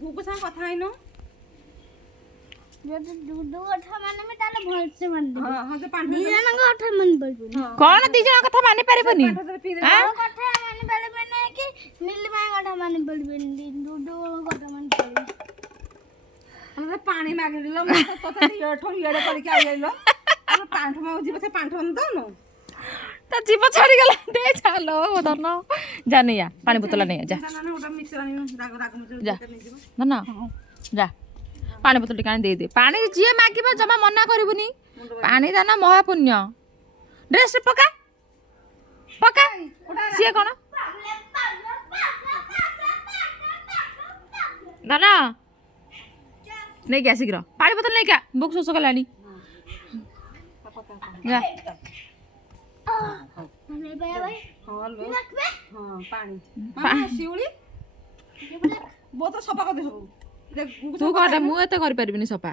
गुगु संग कथा हैनो যদি দুধ কথা মানে তাহলে ভলসে মানবি हां हां से पांठ নিজানଙ୍କ কথা মানি পারবনি कौन दी जण कथा मानि परिबनी हां কথা মানি পারবে না কি নীলমাই কথা মানি পারবেনি দুধ কথা মানি পারবে हम तो पानी मांग लेलो तो ठो येडे करके आ गेलो हम पांठ माउ जीव से पांठ मन दो न त जीव छड़ी गला दे चलो धन जाने या पानी बोतल नहीं जा ना ना ओटा मिक्सर आनी राग राग मुझे जा नहीं जीव धन जा पानी बोतल कान दे दे पानी जी मागिबा जमा मना करबुनी पानी दाना महापुण्य ड्रेस पका पका सिए कोन दाना नहीं क्या शीघ्र पानी बोतल नहीं क्या बुक शोष कलानी जा মানে ভাই ভাই हां लो রাখবে हां पानी हां शिउली वो तो सफा कर दे सब तू कर मु एते कर परबिनी सपा